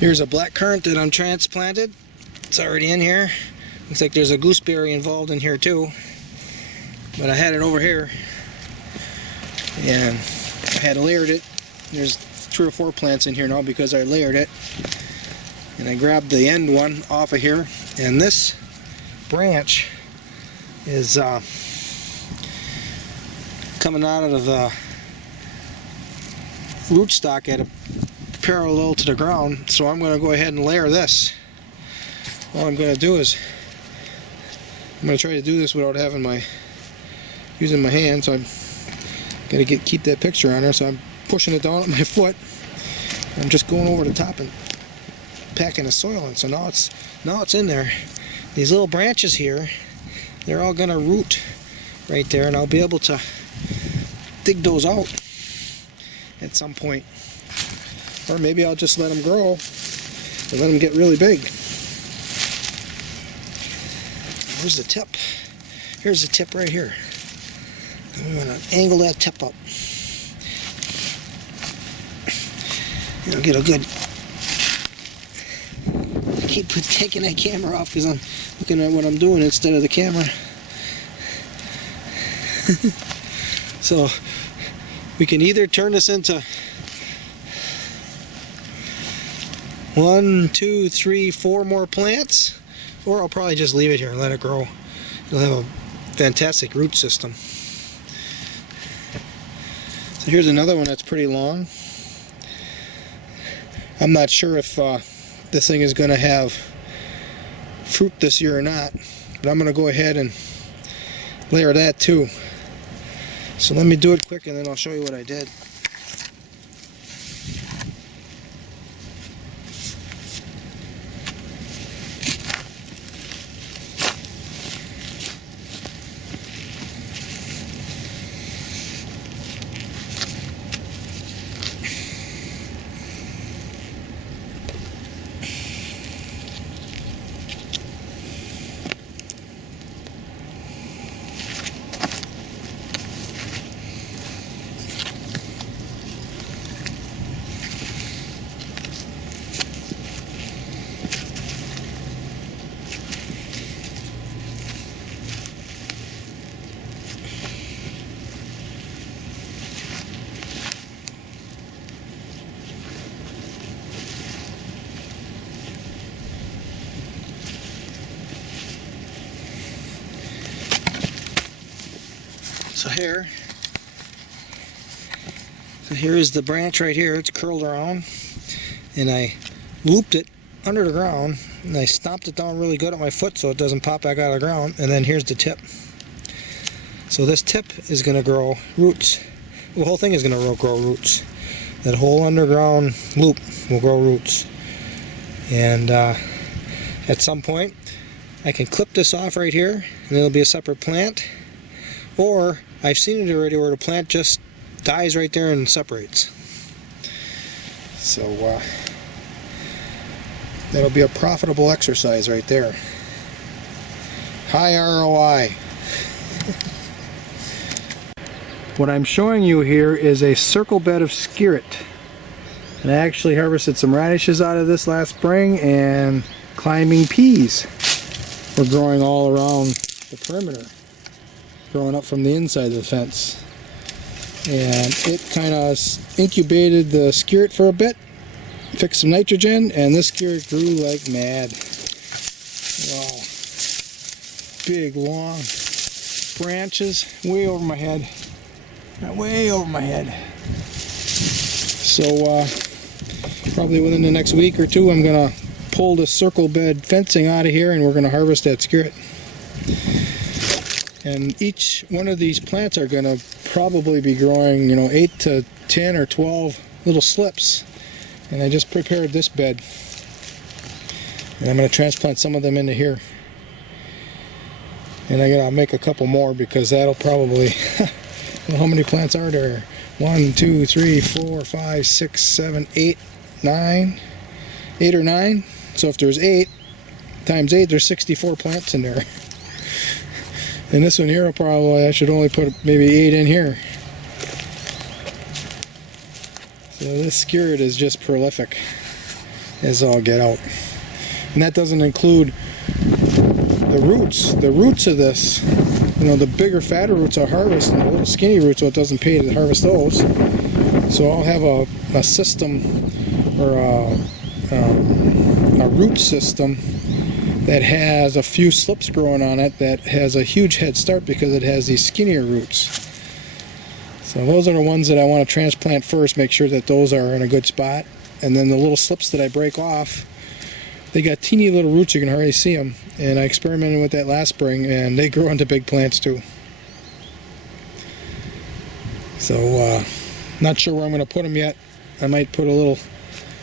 Here's a black currant that I'm transplanted. It's already in here. Looks like there's a gooseberry involved in here too. But I had it over here and I had layered it. There's 3 or 4 plants in here now because I layered it. And I grabbed the end one off of here, and this branch is coming out of the rootstock at a parallel to the ground, so I'm going to go ahead and layer this. All I'm going to do is I'm going to try to do this without having using my hand, so I'm going to keep that picture on there. So I'm pushing it down at my foot. I'm just going over the top and packing the soil in. So now it's in there. These little branches here, they're all going to root right there, and I'll be able to dig those out at some point. Or maybe I'll just let them grow and let them get really big. Where's the tip? Here's the tip right here. I'm going to angle that tip up. I'll get a good... I keep taking that camera off because I'm looking at what I'm doing instead of the camera. So we can either turn this into 1, 2, 3, 4 more plants, or I'll probably just leave it here and let it grow. It'll have a fantastic root system. So here's another one that's pretty long. I'm not sure if this thing is going to have fruit this year or not, but I'm going to go ahead and layer that too. So let me do it quick and then I'll show you what I did. So here is the branch right here. It's curled around, and I looped it under the ground, and I stomped it down really good at my foot so it doesn't pop back out of the ground. And then here's the tip. So this tip is going to grow roots. The whole thing is going to grow roots. That whole underground loop will grow roots. And at some point, I can clip this off right here, and it'll be a separate plant. Or I've seen it already where the plant just dies right there and separates. So that'll be a profitable exercise right there. High ROI. What I'm showing you here is a circle bed of skirret. And I actually harvested some radishes out of this last spring, and climbing peas were growing all around the perimeter, growing up from the inside of the fence. And it kind of incubated the skirret for a bit, fixed some nitrogen, and this skirret grew like mad. Wow. Big, long branches, way over my head. Way over my head. So probably within the next week or two, I'm going to pull the circle bed fencing out of here, and we're going to harvest that skirret. And each one of these plants are going to probably be growing, 8 to 10 or 12 little slips. And I just prepared this bed, and I'm going to transplant some of them into here. And I'll make a couple more because that'll probably... Well, how many plants are there? 1, 2, 3, 4, 5, 6, 7, 8, 9. 8 or 9. So if there's 8 times 8, there's 64 plants in there. And this one here, I should only put maybe 8 in here. So this skirret is just prolific. as all get out. And that doesn't include the roots. The roots of this, you know, the bigger, fatter roots are harvested, and the little skinny roots, so it doesn't pay to harvest those. So I'll have a system, or a root system that has a few slips growing on it that has a huge head start because it has these skinnier roots. So those are the ones that I want to transplant first, make sure that those are in a good spot. And then the little slips that I break off, they got teeny little roots, you can hardly see them. And I experimented with that last spring, and they grow into big plants too. So, not sure where I'm going to put them yet. I might put a little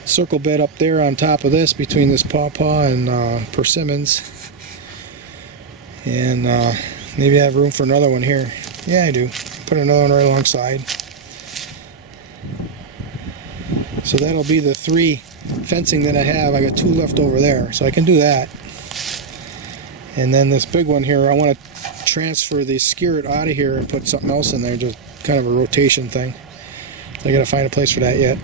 circle bed up there on top of this, between this pawpaw and persimmons. And maybe I have room for another one here. Yeah, I do. Put another one right alongside. So that'll be the 3 fencing that I have. I got 2 left over there, so I can do that. And then this big one here, I want to transfer the skirret out of here and put something else in there, just kind of a rotation thing. I gotta find a place for that yet.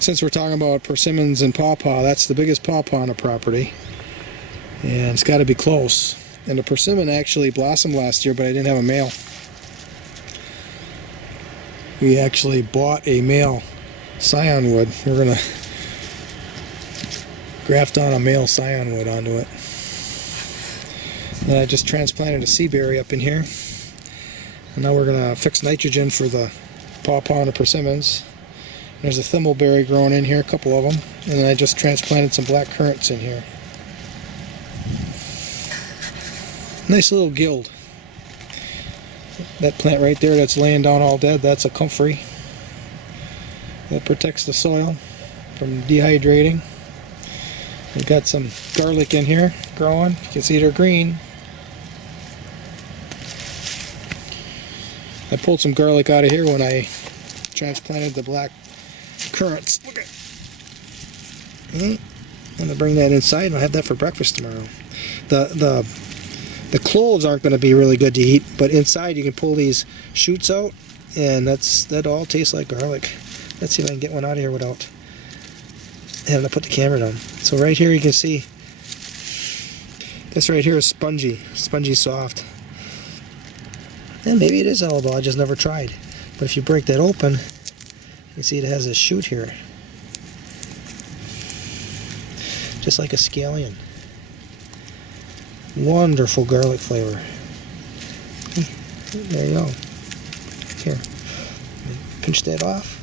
Since we're talking about persimmons and pawpaw, that's the biggest pawpaw on the property, and it's got to be close. And the persimmon actually blossomed last year, but I didn't have a male. We actually bought a male scion wood. We're gonna graft on a male scion wood onto it. And I just transplanted a sea berry up in here. And now we're gonna fix nitrogen for the pawpaw and the persimmons. There's a thimbleberry growing in here, a couple of them. And then I just transplanted some black currants in here. Nice little guild. That plant right there that's laying down all dead, that's a comfrey. That protects the soil from dehydrating. We've got some garlic in here growing. You can see they're green. I pulled some garlic out of here when I transplanted the black currants. Look at. I'm gonna bring that inside and I'll have that for breakfast tomorrow. The cloves aren't going to be really good to eat, but inside you can pull these shoots out, and that all tastes like garlic. Let's see if I can get one out of here without having to put the camera down. So right here you can see this right here is spongy soft. And maybe it is edible, I just never tried. But if you break that open, you can see it has a shoot here, just like a scallion. Wonderful garlic flavor. There you go. Here, pinch that off.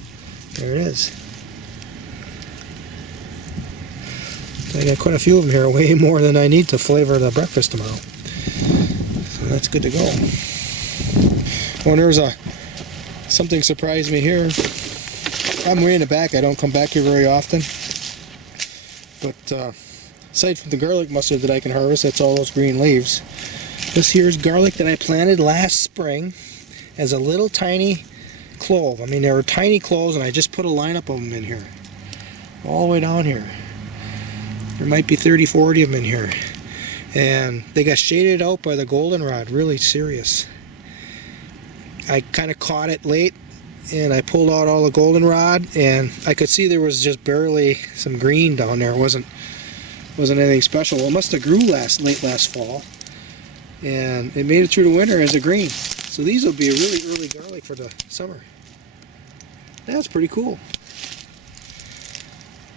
There it is. I got quite a few of them here, way more than I need to flavor the breakfast tomorrow. So that's good to go. Oh, and there's something surprised me here. I'm way in the back. I don't come back here very often. But aside from the garlic mustard that I can harvest, that's all those green leaves. This here is garlic that I planted last spring as a little tiny clove. I mean, they were tiny cloves, and I just put a lineup of them in here. All the way down here. There might be 30, 40 of them in here. And they got shaded out by the goldenrod, really serious. I kind of caught it late, and I pulled out all the goldenrod, and I could see there was just barely some green down there. It wasn't anything special. Well, it must have grew late last fall, and it made it through the winter as a green. So these will be a really early garlic for the summer. That's pretty cool.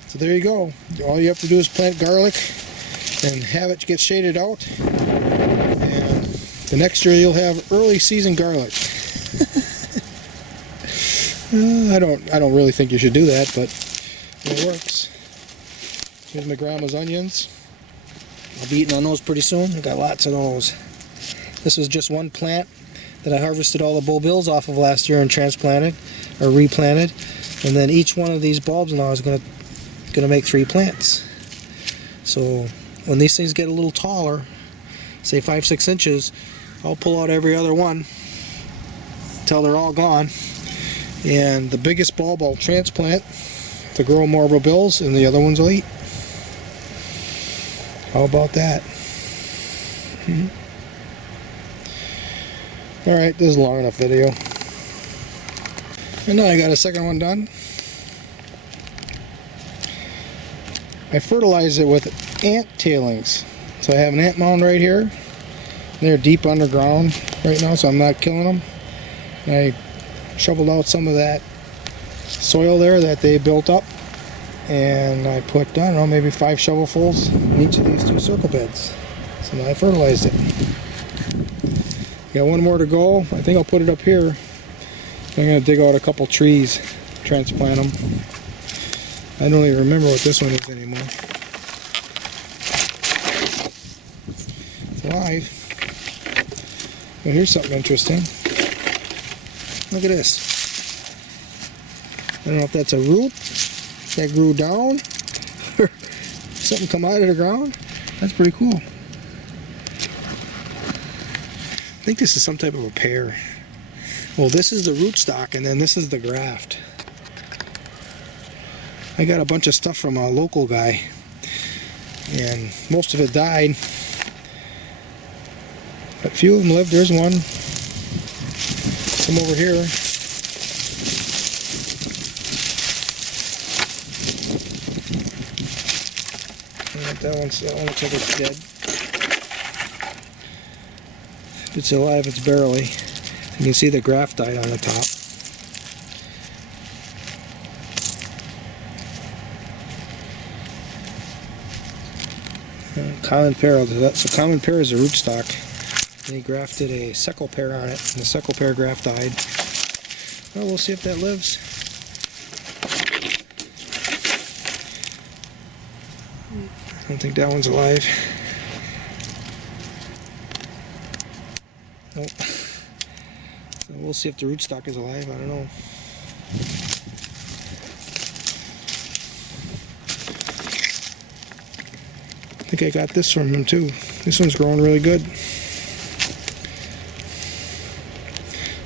So there you go. All you have to do is plant garlic and have it get shaded out, and the next year you'll have early season garlic. I don't really think you should do that, but it works. Here's my grandma's onions. I'll be eating on those pretty soon. I got lots of those. This was just one plant that I harvested all the bulbils off of last year and transplanted or replanted, and then each one of these bulbs now is going to make 3 plants. So when these things get a little taller, say 5-6 inches, I'll pull out every other one until they're all gone, and the biggest bulb I'll transplant to grow more bulbils, and the other ones will eat. How about that? Alright, this is a long enough video. And now I got a second one done. I fertilize it with ant tailings. So I have an ant mound right here. They're deep underground right now, so I'm not killing them. And I shoveled out some of that soil there that they built up, and I put, I don't know, maybe 5 shovelfuls in each of these 2 circle beds. So now I fertilized it. Got one more to go. I think I'll put it up here. I'm going to dig out a couple trees, transplant them. I don't even remember what this one is anymore. It's alive. Well, here's something interesting. Look at this. I don't know if that's a root that grew down or something come out of the ground. That's pretty cool. I think this is some type of a pear. Well, this is the rootstock, and then this is the graft. I got a bunch of stuff from a local guy, and most of it died. But a few of them lived. There's one. Some over here. That one looks like it's dead. If it's alive, it's barely. You can see the graft died on the top. Common pear. So common pear is a rootstock. And he grafted a suckle pear on it, and the suckle pear graft died. Well, we'll see if that lives. I don't think that one's alive. Nope. So we'll see if the rootstock is alive. I don't know. I think I got this from him too. This one's growing really good.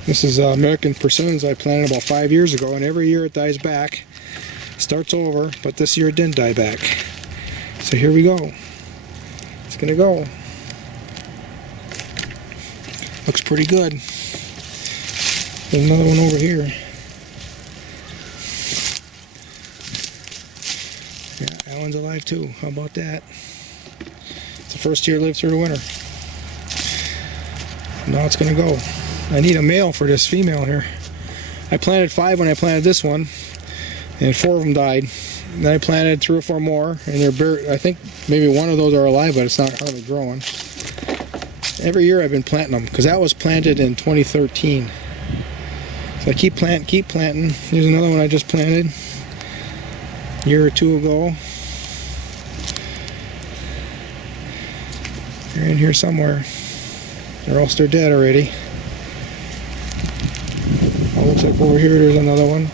This is American persimmons I planted about 5 years ago, and every year it dies back. Starts over, but this year it didn't die back. So here we go. It's gonna go. Looks pretty good. There's another one over here. Yeah, that one's alive too. How about that? It's the first year it lived through the winter. Now it's gonna go. I need a male for this female here. I planted 5 when I planted this one, and 4 of them died. Then I planted 3 or 4 more, and they're bare. I think maybe one of those are alive, but it's not hardly growing. Every year I've been planting them, because that was planted in 2013. So I keep planting. Here's another one I just planted a year or 2 ago. They're in here somewhere, or else they're dead already. Oh, looks like over here there's another one.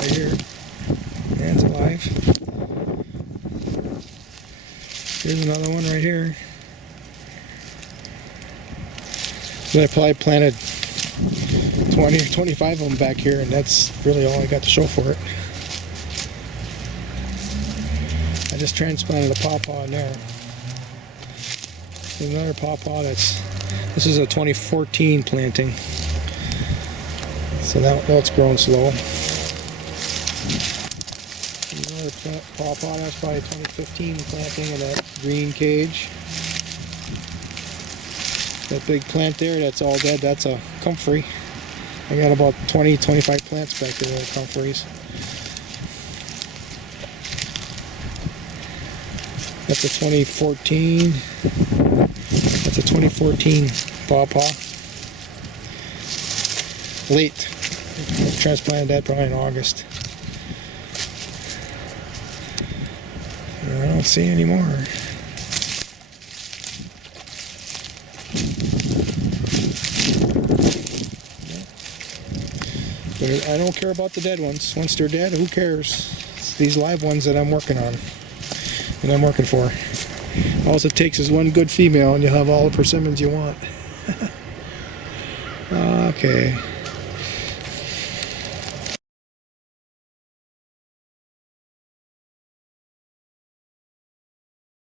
Right here. Yeah, it's alive. Here's another one right here. So I probably planted 20 or 25 of them back here, and that's really all I got to show for it. I just transplanted a pawpaw in there. There's another pawpaw this is a 2014 planting. So that's growing slow. Another pawpaw, that's probably 2015 planting in that green cage. That big plant there, that's all dead, that's a comfrey. I got about 20-25 plants back there that are comfreys. That's a 2014. That's a 2014 PawPaw. Late. I transplanted that probably in August. I don't see any more. But I don't care about the dead ones. Once they're dead, who cares? It's these live ones that I'm working on. And I'm working for. All it takes is one good female and you'll have all the persimmons you want. Okay.